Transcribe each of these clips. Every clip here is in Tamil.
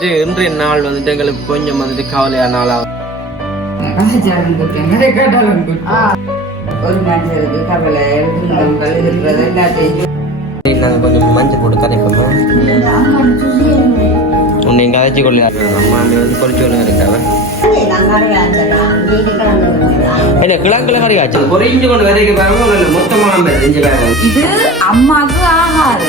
வந்துட்டு இன்றைய நாள் வந்துட்டு எங்களுக்கு கொஞ்சம் வந்துட்டு கவலையான நாளாகும். ஒரு மனுஷருக்கு கவலை துன்பங்கள் இருக்கிறது எல்லாத்தையும் நாங்கள் கொஞ்சம் மஞ்சள் போட்டு கதைப்போமா உன்னை கதைச்சி கொள்ள அம்மா வந்து பொறிச்சு கொண்டு இருக்காங்க. என்ன கிழக்குல கறி ஆச்சு பொறிஞ்சு கொண்டு விதைக்க பாருங்க மொத்தமாக இது அம்மாவுக்கு ஆகாது.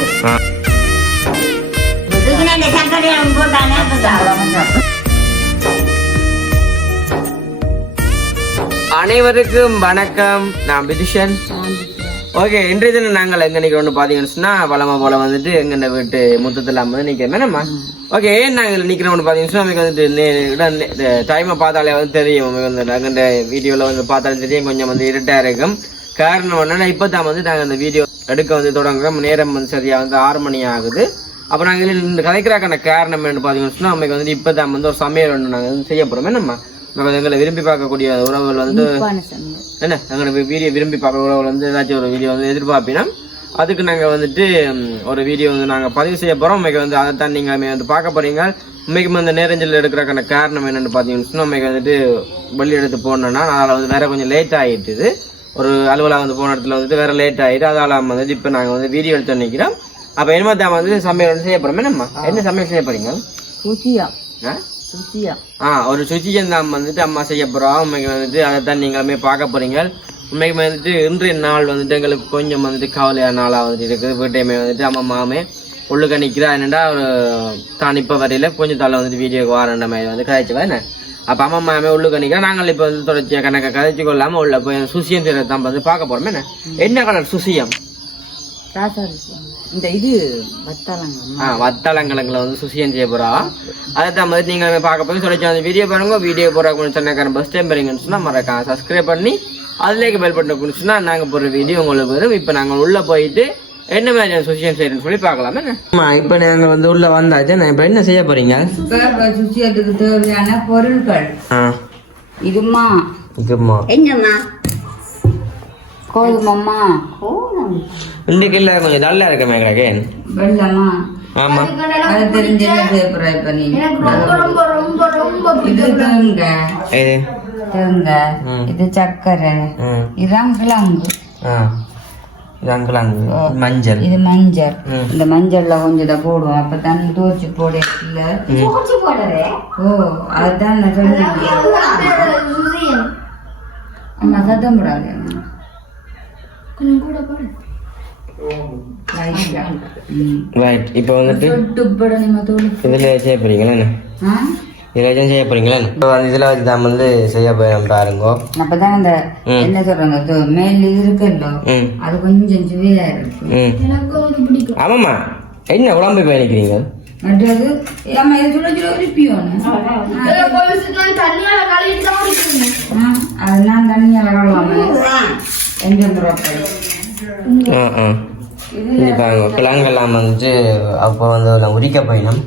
அனைவருக்கும் வணக்கம். நான் பிதுஷன். ஓகே, இன்றைய தினம் நாங்கள் எங்க நிக்கிறோம்னு பாத்தீங்கன்னு சொன்னா பழமா போல வந்துட்டு எங்க வீட்டு முத்தத்தில் வந்து நிக்கிறோம் என்னம்மா. ஓகே, ஏன் நாங்கள் நிக்கிறோம்னு பாத்தீங்கன்னா நமக்கு வந்துட்டு டைமை பார்த்தாலே வந்து தெரியும். நாங்கள் வீடியோல வந்து பார்த்தாலும் தெரியும் கொஞ்சம் வந்து இருட்டா இருக்கும். காரணம் என்னன்னா இப்பதான் வந்து நாங்கள் அந்த வீடியோ எடுக்க வந்து தொடங்குறோம். நேரம் வந்து சரியா வந்து 6 மணி ஆகுது. அப்ப நாங்கள் இந்த கதைக்கிறாக்கான காரணம் என்னன்னு பாத்தீங்கன்னு சொன்னா நமக்கு வந்து இப்பதான் வந்து ஒரு சமையல் ஒன்று நாங்கள் வந்து செய்ய போறோம் என்னம்மா. எங்களை விரும்பி பார்க்கக்கூடிய உறவுகள் வந்து என்ன எங்களை வீடியோ விரும்பி பார்க்குற உறவுகள் வந்து ஏதாச்சும் ஒரு வீடியோ வந்து எதிர்பார்ப்பினா அதுக்கு நாங்கள் வந்துட்டு ஒரு வீடியோ வந்து நாங்கள் பதிவு செய்ய போகிறோம். உண்மைக்கு வந்து அதை தான் நீங்கள் வந்து பார்க்க போறீங்க. உண்மைக்கு வந்து நேரஞ்சல் எடுக்கிறக்கான காரணம் என்னென்னு பார்த்தீங்கன்னா உண்மைக்கு வந்துட்டு வெளி எடுத்து போனோன்னா அதில் வந்து வேற கொஞ்சம் லேட் ஆகிட்டுது. ஒரு அலுவலாக வந்து போன இடத்துல வந்துட்டு வேற லேட் ஆகிட்டு அதால் வந்துட்டு இப்போ நாங்கள் வந்து வீடியோ எடுத்து நிற்கிறோம். அப்போ என்னமா தான் வந்து சமையல் வந்து செய்ய போகிறோம். என்னம்மா என்ன சமையல் செய்ய போறீங்க? ஒரு சுச்சிஜந்தாம் வந்துட்டு அம்மா செய்ய போறோம். உண்மைக்கு வந்துட்டு அதை தான் நீங்களுமே பார்க்க போறீங்க. உண்மைக்கு வந்துட்டு இன்றைய நாள் வந்துட்டு எங்களுக்கு கொஞ்சம் வந்துட்டு கவலையான நாளாக வந்துட்டு இருக்குது. வீட்டையுமே வந்துட்டு அம்மா மாமே உள்ளுக்க நிற்கிறா. என்னடா ஒரு தான் இப்போ வரையில கொஞ்சம் தலை வந்துட்டு வீடியோக்கு வாரண்ட மாதிரி வந்து கதைச்சுவா என்ன. அப்போ அம்மா மாமே உள்ளுக்க நிற்கிறா. நாங்கள் இப்போ வந்து தொடர்ச்சியாக கணக்கை கதைச்சு கொள்ளாமல் உள்ள போய் சுசியம் செய்யறது தான் வந்து பார்க்க போறோம். என்ன கலர் சுசியம்? இந்த இது வத்தாளங்கிழங்குல வந்து சுசியம் செய்ய போறோம். அதை தான் வந்து நீங்க பார்க்க போய் சொல்லி அந்த வீடியோ பாருங்க. வீடியோ போறாங்க சொன்னக்காரன் பஸ் டைம் பாருங்கன்னு சொன்னா மறக்காம சப்ஸ்கிரைப் பண்ணி அதுலேயே பெல் பட்டன் சொன்னா நாங்க போடுற வீடியோ உங்களுக்கு வரும். இப்ப நாங்க உள்ள போயிட்டு என்ன மாதிரி சுசியம் செய்யறேன்னு சொல்லி பார்க்கலாம். இப்ப நாங்க வந்து உள்ள வந்தாச்சு. நான் இப்ப என்ன செய்ய போறீங்க? சுசியத்துக்கு தேவையான பொருட்கள் இதுமா என்னம்மா கோதுமம்மா இன்றைக்கு இல்ல கொஞ்சம் நல்லா இருக்குமே கேன் வெள்ளமா. ஆமா அது தெரிஞ்ச இது சர்க்கரை இதான் கிழங்கு மஞ்சள் இது மஞ்சள். இந்த மஞ்சள்ல கொஞ்சம் இதை போடுவோம். அப்ப தண்ணி தோச்சு போட அதுதான் அம்மா சத்தம் போடாது. இப்ப வந்துட்டு இதுல செய்ய போறீங்களா? இதுல செய்ய போறீங்களா? இதுல வச்சு தான் வந்து செய்ய போறோம் பாருங்க. அப்பதான் அந்த என்ன சொல்றாங்க மேல இருக்குல்ல அது கொஞ்சம் சுவையா இருக்கு. ஆமாமா என்ன உடம்பு பயணிக்கிறீங்க? அதெல்லாம் தண்ணியால கழுவாம கிழங்கெல்லாம் வந்துட்டு அப்போ வந்து உரிக்க போயிடும்.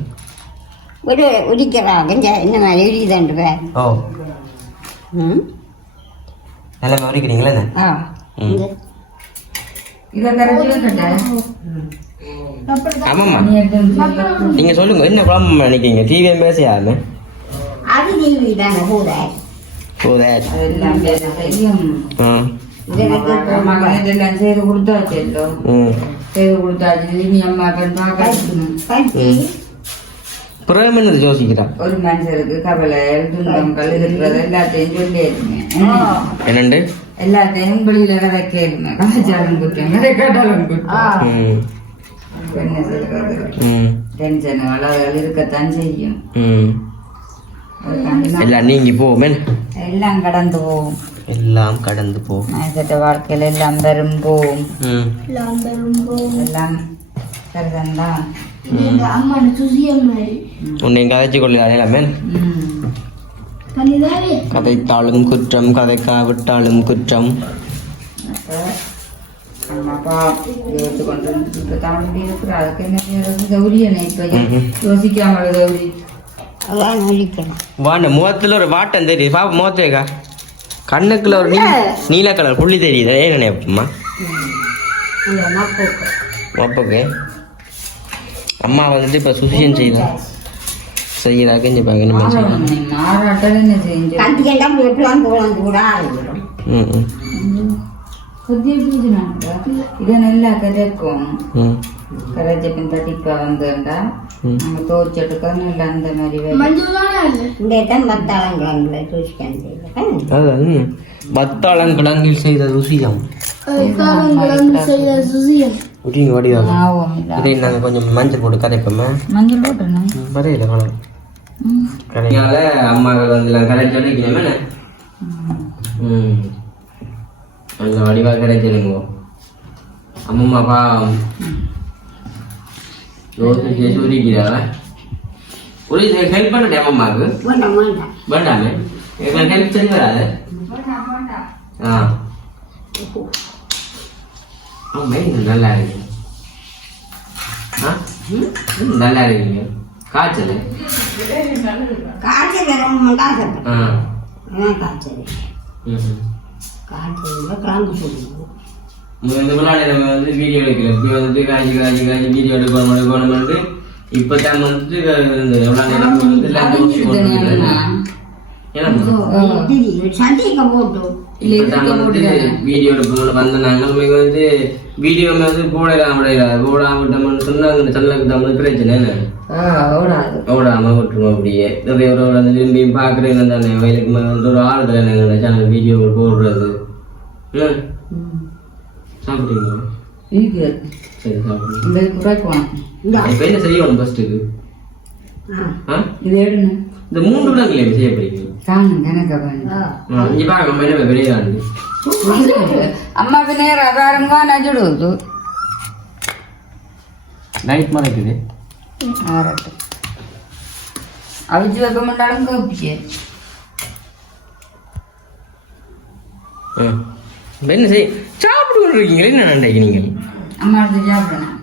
உரிக்கிறாங்க என்ன மாதிரி உரிக்குதாண்டு. ஓ எல்லாமே உரிக்கிறீங்களா? ஆமாம்மா நீங்க சொல்லுங்க என்ன குழம்பு நினைக்கிறீங்க? டிவியை பேச இதெல்லாம் செய்து கொடுத்தாச்சு. செய்து கொடுத்தாச்சு. நீ அம்மா பிரேமன்னு யோசிக்கிறா. ஒரு மனுஷருக்கு கவலை துன்பங்கள் இருக்கிறது எல்லாத்தையும் சொல்லிடுங்க. என்னண்டு எல்லாத்தையும் வெளியில கதைக்கேருங்க. கதைச்சாலும் குற்றேன் கதைக்காட்டாலும் குற்றம். என்ன சொல்றது டென்ஷன்கள் அதுகள் இருக்கத்தான் செய்யும். எல்லாம் நீங்கி போவோமே. எல்லாம் கடந்து போவோம். எல்லாம் கடந்து போவோம். மனித வாழ்க்கையில எல்லாம் வரும் போவோம். எல்லாம் சரிதான். உன்னை கதைச்சு கொள்ளாமே. கதைத்தாலும் குற்றம் கதைக்காவிட்டாலும் குற்றம். யோசிக்காமல் கௌரி முகத்துல ஒரு வாட்டம் தெரியுது. பாப்பா முகத்தேக்கா கண்ணுக்குள்ள ஒரு நீல கலர் புள்ளி தெரியுது. ஏன் நினைப்பா மப்புக்கு அம்மா வந்துட்டு இப்போ சுசியம் செய்யலாம். செய்யறாங்க இங்க பாருங்க நம்ம செய்யலாம். மாறாட்டல் என்ன செஞ்சு கண்டிக்கெல்லாம் போட்டுலாம் போலாம் கூட ஆகிடும். இது நல்லா கதைக்கும் கரைச்சிக்கும் தட்டிப்பா வந்துண்டா நம்ம தோச்செடுக்க நல்லா அந்த மாதிரி இந்த மத்தாளங்கிழங்குல தூசிக்கான் செய்யலாம். அதான் பத்தாளங்கிழங்கில் செய்த ருசியம் வடிவாக இதை நாங்கள் கொஞ்சம் மஞ்சள் போட்டு கரைப்போமே. மஞ்சள் போட்டுருந்தேன் வரையில கலர் கரையால அம்மாக்கள் வந்து கரைச்சி வைக்கணுமே. அந்த வடிவாக கரைச்சிருங்க அம்மம்மா பாவம் சூரிக்கிறா ஒரு ஹெல்ப் பண்ண அம்மாவுக்கு வேண்டாம் வேண்டாம் வேண்டாமே எங்களுக்கு ஹெல்ப் சரி வராது. நல்லா இருக்கு நல்லா இருக்கீங்க. காய்ச்சல் காய்ச்சல் ரொம்ப காய்ச்சல் காய்ச்சல் காய்ச்சல் கிராம்பு சொல்லுவோம். இந்த முன்னாடி நம்ம வந்து வீடியோ எடுக்கிறோம். இப்போ வந்துட்டு காய்ச்சி காய்ச்சி காய்ச்சி வீடியோ எடுக்கணும்னு இப்போதான் வந்துட்டு எவ்வளோ நேரம் சந்திக்க போட்டு வீடியோ எடுப்போம் வந்த நாங்கள் வந்து வீடியோ வந்து போடலாம் போடாமட்டோம்னு சொன்னா அந்த சேனலுக்கு தான் வந்து பிரச்சனை ஓடாம விட்டுருவோம். அப்படியே நிறைய ஒரு வந்து விரும்பி பார்க்குறேன் தானே வயலுக்கு வந்து ஒரு ஆளுதல் எங்களோட சேனல் வீடியோ போடுறது. சாப்பிடுவீங்க? சரி சாப்பிடுவோம். இப்போ என்ன செய்யணும் ஃபர்ஸ்ட்டுக்கு? இந்த 3 விடங்களே செய்ய போறீங்க. இங்க பாருங்க அம்மா என்ன பெரிய அம்மா நேர அதாரங்க நஜுடுது நைட் மறைக்குது அவிச்சு வைக்க மாட்டாலும் கோப்பிச்சு என்ன செய்ய சாப்பிட்டு இருக்கீங்களே. என்ன நினைக்கிறீங்க நீங்கள்? அம்மா எடுத்து சாப்பிடணும்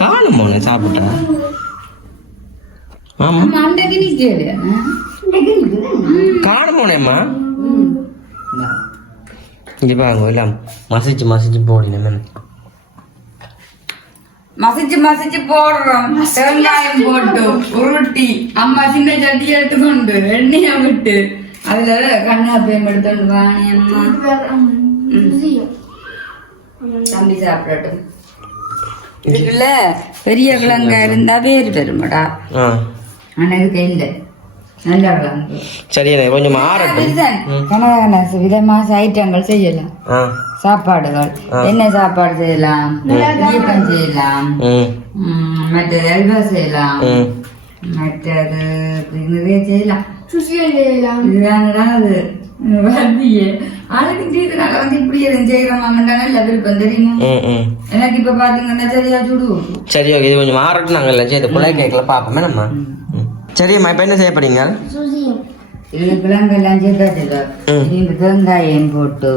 காணும் போன சாப்பிட்டா. ஆமா அண்டைக்கு நிற்கிறது காணும் போனேம்மா. இங்க பாருங்க எல்லாம் மசிச்சு மசிச்சு போடணும். மசிச்சு மசிச்சு போடுறோம். தேங்காயம் போட்டு உருட்டி அம்மா சின்ன சட்டி எடுத்துக்கொண்டு எண்ணெய விட்டு அதுல கண்ணாப்பையம் எடுத்துட்டு வாணி அம்மா தம்பி சாப்பிடட்டும். இதுக்குள்ள பெரிய கிழங்கா இருந்தா பேரு பெருமாடா. ஆனா இதுக்கு இல்ல நல்ல கிழங்கு. சரி கொஞ்சம் மாறட்டும். விதமாச ஐட்டங்கள் செய்யலாம். சாப்பாடுகள் என்ன சாப்பாடு செய்யலாம்? இயக்கம் செய்யலாம், மற்றது அல்வா செய்யலாம், மற்றது நிறைய செய்யலாம். இதுதான்டா அது அதுக்கு செய்தனால வந்து இப்படி எதுவும் செய்யறோமாண்டா நல்ல விருப்பம் தெரியுமா? எனக்கு இப்ப பாத்தீங்கன்னா சரியா சுடு. சரி ஓகே இது கொஞ்சம் மாறட்டும். நாங்கள் எல்லாம் செய்த பிள்ளை கேட்கல பாப்போமே நம்ம. சரிம்மா இப்ப என்ன செய்ய போறீங்க? இது கிழங்கெல்லாம் சேர்த்தாச்சு. இந்த தேங்காயம் போட்டு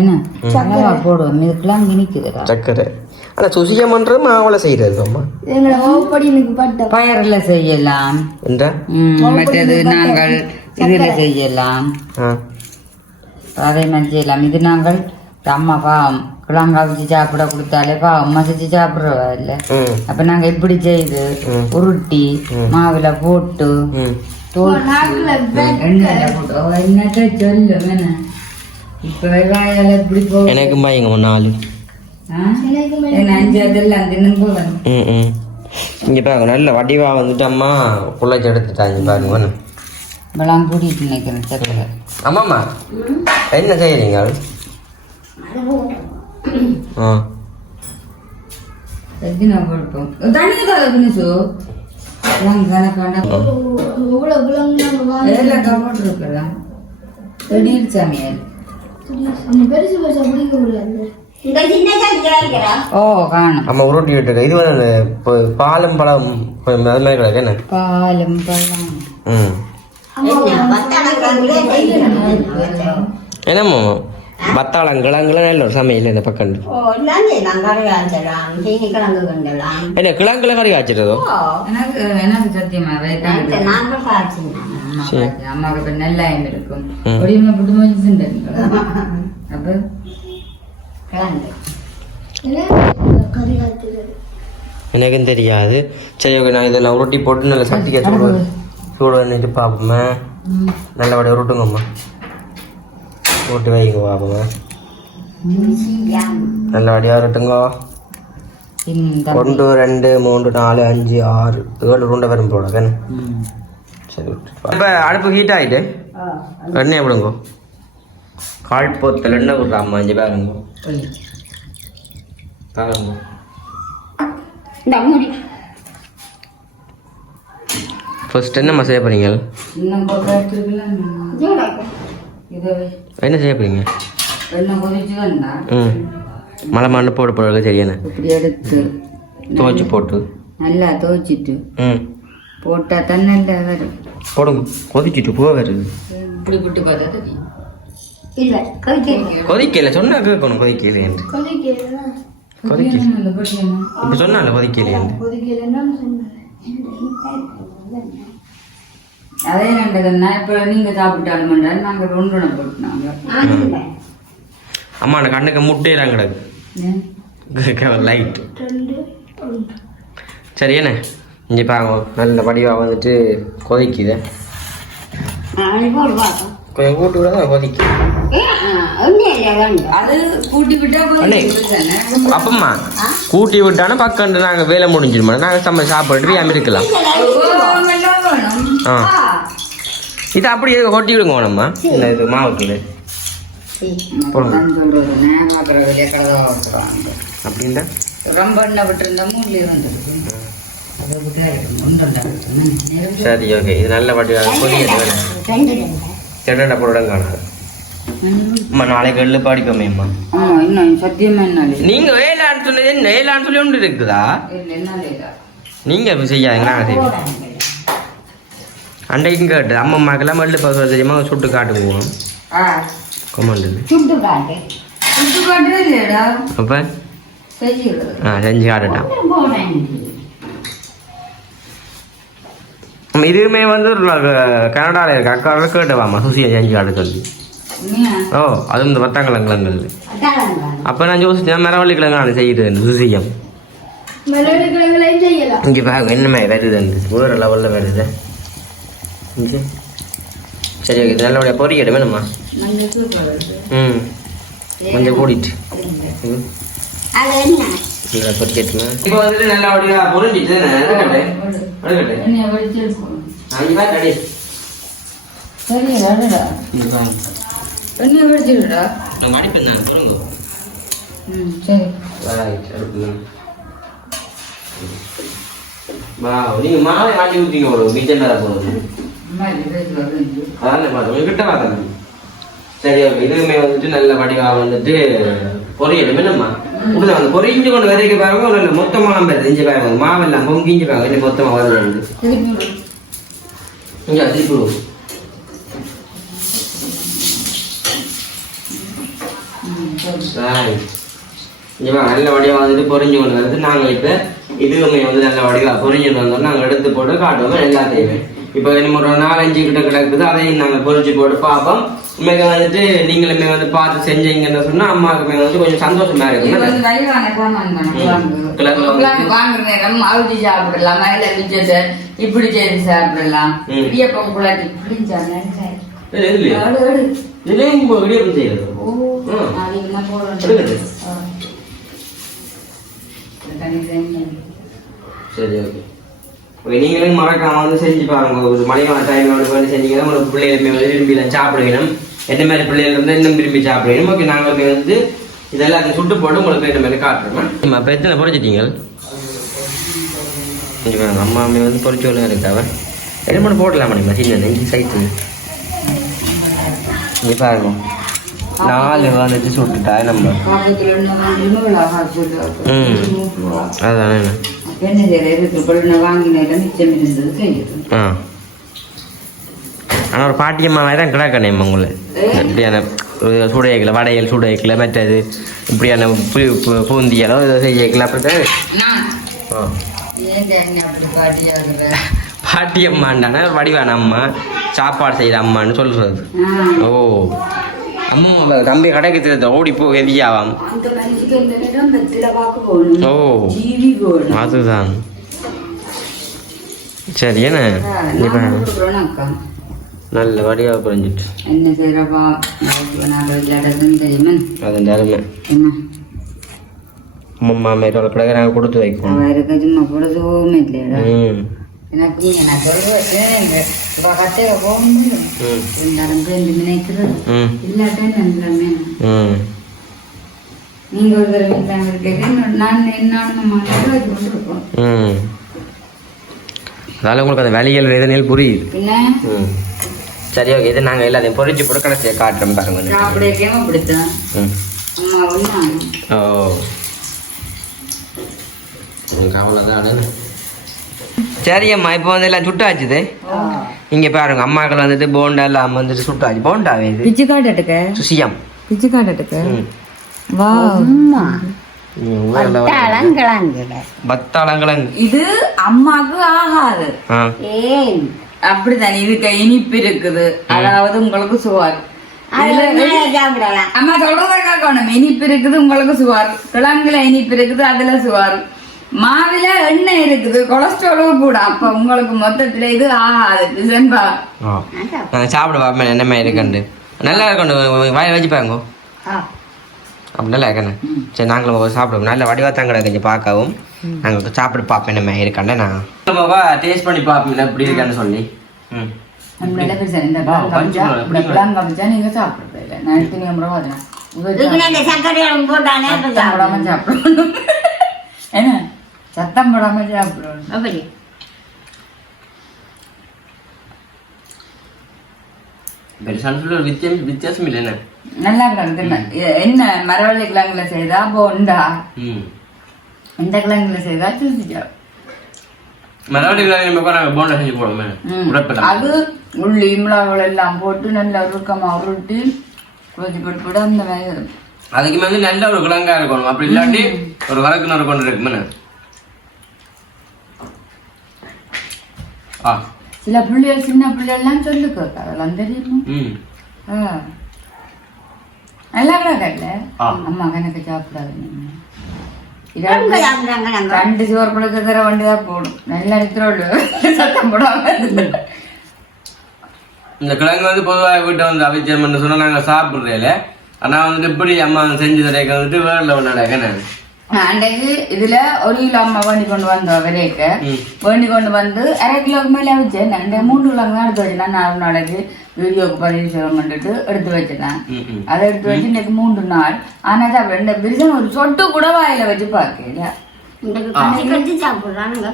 என்ன சக்கரை போடுவோம். இது கிழங்கு நிக்குதுடா சக்கரை. ஆனா சுசியம் பண்றது மாவுல செய்யறது அம்மா. பயர்ல செய்யலாம், மற்றது நாங்கள் இதுல செய்யலாம், அதே மாதிரி செய்யலாம். இது நாங்கள் அம்மா பாவம் கிழங்கா வச்சு சாப்பிட கொடுத்தாலே பாவம் மசிச்சு சாப்பிடுறவா இல்ல. அப்ப நாங்க இப்படி செய்து உருட்டி மாவுல போட்டு எண்ணெயில போட்டு என்னட்ட சொல்லு வேணா. இப்ப வெங்காயம் எப்படி போகும்? எனக்கு பாய்ங்க 4 5 அதெல்லாம் தினம் போவேன். இங்க பாருங்க நல்ல வடிவா வந்துட்டு அம்மா குழைச்சி எடுத்துட்டாங்க பாருங்க. வெள்ளாம் கூட்டிட்டு நினைக்கிறேன் சக்கரை. ஆமாம்மா என்ன செய்யறீங்க? சமையல் ஆமா உருட்டி விட்டு இது வந்து பாலும் பழம் அது மாதிரி கிடக்கு. என்ன பாலும் பழம் என்னம்மா பத்தாளங்கிழங்குல நல்ல ஒரு சமையல் இந்த பக்கம். என்ன கிழங்குல கறி காய்ச்சிடுறதோ? எனக்கு சத்தியமாவே அம்மாவுக்கு நெல்லாயம் இருக்கும். அப்ப எனக்கும் தெரியாது. சரி ஓகே, நான் இதெல்லாம் உருட்டி போட்டு நல்லா சட்டிக்க சூடு வந்துட்டு பார்ப்போம்மா. நல்லபடியாக உருட்டுங்கம்மா, உருட்டி வைங்க பார்ப்போம்மா. நல்லபடியாக உருட்டுங்க. 1 2 3 4 5 6 7 உருண்டை வரும் போட கண்ணு. சரி இப்போ அடுப்பு ஹீட் ஆகிட்டு எண்ணெய் விடுங்க. கால் போத்தல் எண்ணெய் விட்றாம்மா. இங்கே பாருங்க பாருங்க. ஃபர்ஸ்ட் என்னம்மா செய்ய போறீங்க? என்ன செய்ய போறீங்க? மழை மண்ணு போட போடுறது சரியான இப்படி எடுத்து துவைச்சி போட்டு நல்லா துவைச்சிட்டு போட்டா தான் நல்லா வரும். போடுங்க, கொதிச்சிட்டு பூ வருது. இப்படி விட்டு பார்த்தா தெரியும். இல்லை கொதிக்கல சொன்னா கேட்கணும். கொதிக்கல இப்ப சொன்னால கொதிக்கல. அதே நண்டதுன்னா இப்ப நீங்க சாப்பிட்டாலும் நாங்க 2 போட்டுனாங்க. அம்மா அந்த கண்ணுக்கு முட்டையெல்லாம் கிடக்கு லைட். சரி என்ன இங்கே பாருங்க, நல்ல வடிவாக வந்துட்டு கொதிக்குது. கொஞ்சம் கூட்டு விட தான் கொதிக்கு. அது கூட்டி விட்டா அப்பம்மா கூட்டி விட்டாலும் பக்கம் நாங்கள் வேலை முடிஞ்சிருமா, நாங்கள் சாப்பிட்டு இருக்கலாம். ஆ இது அப்படி கொட்டி விடுங்க வேணாம்மா. இந்த இது மாவுக்குள்ள அப்படின்டா ரொம்ப எண்ணெய் விட்டுருந்தோமோ இல்லையே வந்துருக்கு. சரி ஓகே, இது நல்ல வடிவாக கொதிக்க செடா போடம் காணாது. அம்மா நாளைக்கு வெள்ளு படிப்போமேம்மா. இன்னும் சத்தியமா என்ன நீங்க வேளாண் சொன்னது என்ன வேளாண் சொல்லி ஒன்று இருக்குதா? நீங்க செய்யாதுங்க, நாங்கள் செய்வோம். அண்டைக்கும் கேட்டு அம்மாக்கெல்லாம் வெள்ளு பசங்க தெரியுமா சுட்டு காட்டுவோம். கொமாண்டு அப்போ செஞ்சு காட்டுட்டான். இதுவுமே வந்து கனடாவில் இருக்கு. அக்காவை கேட்டவாம்மா சுசியை செஞ்சு காட்ட சொல்லி. ஓ அதுவும் இந்த வத்தாங்கிழங்குலங்கள். அப்போ நான் யோசிச்சேன் மரவள்ளி கிழங்கு நான் செய்யுது சுசியம். இங்கே பாருங்க என்னமே வருது, வேறு லெவலில் வருது. சரி ஓகே, நல்லபடியாக பொறிக்கிட வேணுமா? கொஞ்சம் கூடிட்டு பொறிக்கட்டுமா? இப்போ வந்துட்டு நல்லபடியாக பொறிஞ்சிட்டு நீங்க மாவை வாங்கி ஊற்றிங்க ஒரு கிச்சன் போகிறது. கிட்ட வாங்க. சரி ஓகே, இதுவுமே வந்துட்டு நல்ல வடிவாக வந்துட்டு பொரியல் என்னம்மா உள்ள வந்து பொறிஞ்சு கொண்டு விதைக்க பாருங்க. ஒரு மொத்தமாக வருது இஞ்சி பாருங்க, மாவெல்லாம் பொங்கிஞ்சு பாருங்க. இல்லை மொத்தமாக வருது இங்கே திருப்பி இங்கே நல்ல வடிவாக வந்துட்டு பொறிஞ்சு கொண்டு வருது. நாங்கள் இப்போ இதுவுமே வந்து நல்ல வடிவாக பொறிஞ்சுட்டு வந்தோம். நாங்கள் எடுத்து போட்டு காட்டுவோம் எல்லாத்தையுமே. இப்போ இன்னும் ஒரு 4-5 கிட்ட கிடக்குது, அதையும் நாங்கள் பொறிச்சு போட்டு பார்ப்போம். உண்மைக்கு வந்துட்டு நீங்களுமே வந்து பார்த்து செஞ்சீங்கன்னு சொன்னா அம்மாவுக்குமே வந்து கொஞ்சம் சந்தோஷமா இருக்கு. சாப்பிடலாம், இப்படி செய்து சாப்பிடலாம். சரி ஓகே, நீங்களும் மறக்காம வந்து செஞ்சு பாருங்க. ஒரு மலையான டைம் வந்து செஞ்சீங்கன்னா உங்களுக்கு பிள்ளைகளுமே வந்து விரும்பி சாப்பிடுவேணும். என்ன மாதிரி பிள்ளைகள் வந்து இன்னும் விரும்பி சாப்பிடுவேணும். ஓகே, நாங்கள் வந்து இதெல்லாம் சுட்டு போட்டு உங்களுக்கு இந்த மாதிரி காட்டுறோம். நம்ம இப்போ எத்தனை பொறிச்சிட்டீங்க? அம்மாமே வந்து பொறிச்சு ஒன்று இருக்காவ என்ன பண்ண போடலாமா? நீங்கள் சின்ன இங்கே சைட்டு இங்கே பாருங்க 4 வந்துட்டு சுட்டுட்டா நம்ம. அதானே ஆனால் ஒரு பாட்டியம்மா தான் கிடக்கணும் உங்களை. இப்படியான சுடையக்கல வடையல் சுடையக்கல மற்றது இப்படியான பூந்தியலோ இதை செய்யக்கல. அப்படித்தான் பாட்டியம்மாண்டான வடிவான அம்மா சாப்பாடு செய்கிற அம்மான்னு சொல்கிறது. ஓ தம்பி கடைக்கு தெரியுது ஓடி போ ஹெவியாவாம். அந்த மனுஷிக்கு இந்த நேரம் வெத்தில பாக்கு போகணும். ஓ ஜீவி போகணும். அதுதான் சரி. என்ன நல்ல வடிவா புரிஞ்சிட்டு என்ன செய்யறப்பா தெரியுமா அது அருமை. என்ன அம்மா மேல கடை நாங்கள் கொடுத்து வைக்கணும். அவருக்கு சும்மா போடுறதுமே இல்லையா எனக்கு நான் சொல்லுவேன் கட்டையை போகணும் நினைக்கிறது இல்லாட்டேன்னு எல்லாமே நீங்க ஒரு தடவை கேட்டு நான் என்ன கொண்டிருப்போம். அதனால உங்களுக்கு அந்த வேலைகள் வேதனைகள் புரியுது. என்ன சரி ஓகே. இதை நாங்கள் எல்லாத்தையும் பொறிச்சு போட்டு கடைசியை காட்டுறோம் பாருங்க. அப்படியே அப்படித்தான் அம்மா ஒண்ணா. ஓ அவ்வளோதான். சரி அம்மா இப்போ வந்து எல்லாம் சுட்டாச்சுது. இங்கே பாருங்க அம்மாக்கள் வந்துட்டு போண்டா எல்லாம் வந்துட்டு சுட்டாச்சு. போண்டாவே இது பிச்சு காட்டுக்க சுசியம் பிச்சு காட்டுக்க. வா பத்தாளங்கிழங்கு இது அம்மாக்கு ஆகாது. ஏன் அப்படித்தானே இதுக்கு இனிப்பு இருக்குது. அதாவது உங்களுக்கு சுவார் அம்மா சொல்றத கேட்கணும். இனிப்பு இருக்குது உங்களுக்கு சுவார். கிழங்குல இனிப்பு இருக்குது அதுல சுவார். மாவில எண்ணெய் இருக்குது கொலஸ்ட்ராலும் கூட. அப்ப உங்களுக்கு மொத்தத்துல இது ஆகாது. சாப்பிட பாப்பேன் என்னமே இருக்குண்டு நல்லா இருக்கணும். வாய் வச்சு பாருங்க அப்படி நல்லா இருக்கண்ணே. சரி நாங்களும் சாப்பிடுவோம். நல்ல வடிவாத்தான் கடை கொஞ்சம் பார்க்கவும் நாங்கள் சாப்பிட பார்ப்பேன் என்னமே இருக்காண்டே. நான் டேஸ்ட் பண்ணி பார்ப்பேன் எப்படி இருக்கான்னு சொல்லி. நீங்க சாப்பிடுறது என்ன சத்தம் போடாம சாப்பிடுவோம். வித்தியாசம் இல்லை. நல்லா இருக்காங்க. என்ன மரவள்ளி கிழங்குல செய்தா போண்டா, இந்த கிழங்குல செய்தா தூசிச்சா. அது உள்ளி மிளகாய் எல்லாம் போட்டு நல்லா உருக்கமா உருட்டி கொஞ்சம் போட்டு அந்த மாதிரி. அதுக்கு மேல நல்ல ஒரு கிழங்கா இருக்கணும். அப்படி இல்லாட்டி ஒரு வரக்குன்னு ஒரு கொண்டு இருக்குமே. சில பிள்ளைகள் சின்ன பிள்ளைகள்லாம் சொல்லுக்கு அதெல்லாம் தெரியும். நல்லா கிடக்கல அம்மா கணக்கு சாப்பிடாது. ரெண்டு சோறு பிடிக்க தர வண்டிதான் போடும். நல்லா நிறுத்த சத்தம் போடாம. இந்த கிழங்கு வந்து பொதுவாக வீட்டை வந்து அவிச்சம் சொன்னா நாங்க சாப்பிடுறேன். ஆனா வந்துட்டு இப்படி அம்மா செஞ்சு தரைக்க வந்துட்டு வேற நடக்க. அன்றைக்கு இதுல 1 கிலோ அம்மா வேண்டி கொண்டு வந்தோம். விரைக்க வேண்டி கொண்டு வந்து 1/2 கிலோக்கு மேல வச்சேன். 3 கிலோங்க எடுத்து வச்சேன். 4 நாளைக்கு வீடியோக்கு பதிவு செய்வோம்ட்டு எடுத்து வச்சுட்டேன். அதை எடுத்து வச்சு இன்னைக்கு 3 நாள். ஆனா சாப்பிட பிரிசன் ஒரு சொட்டு கூட வாயில வச்சு பார்க்கல. சாப்பிடுறாங்க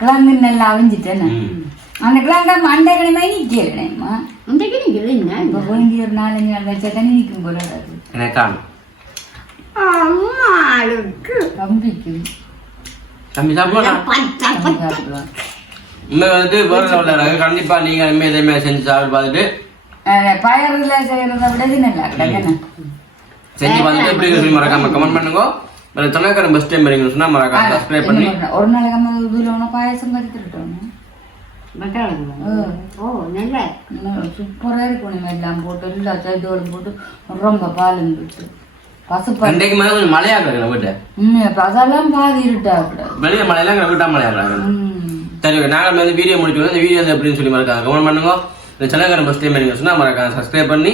கிழங்கு நல்லா அவிஞ்சிட்டேன். அந்த கிழங்க மண்டை கிழமை நிக்கலமா இப்ப வேண்டி ஒரு 4 நாள் வச்சா தண்ணி நிற்கும் போல. தம்பிக்கு தம்பி சாப்பிடுவான். கண்டிப்பா நீங்க செஞ்சு சாப்பிட்டு பார்த்துட்டு பயறுல செய்யறத விட இது நல்லா கிடக்கு. செஞ்சு பார்த்துட்டு எப்படி இருக்கு மறக்காம கமெண்ட் பண்ணுங்க. தொலைக்காரன் பஸ் டைம் வரீங்கன்னு சொன்னா மறக்காம சப்ஸ்கிரைப் பண்ணி ஒரு நாளைக்கு நம்ம இதுல பாயசம் கருத்துட்டோம். சூப்பரா இருக்கும். எல்லாம் போட்டு எல்லா சைதோடும் போட்டு ரொம்ப பாலும் போட்டு பசுப்பாண்டைக்கு மேல கொஞ்சம் மழையாக்குறாங்க வீட்டை. அதெல்லாம் பாதி இருட்டா வெளியே மழையெல்லாம் வீட்டா மழையாக்குறாங்க. சரி நாங்கள் வந்து வீடியோ முடிச்சு இந்த வீடியோ எப்படின்னு சொல்லி மறக்காங்க கமெண்ட் பண்ணுங்க. இந்த சென்னைக்காரன் பஸ் டைம் வரீங்கன்னு சொன்னா மறக்காம சப்ஸ்கிரைப் பண்ணி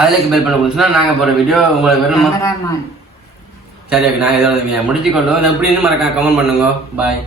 அதுலேக்கு பெல் பண்ண முடிச்சுன்னா நாங்கள் போகிற வீடியோ உங்களுக்கு வேணுமா? சரி ஓகே நாங்கள் இதோட முடிச்சுக்கொள்ளுவோம். எப்படின்னு மறக்காம கமெண்ட் பண்ணுங்க. பாய்.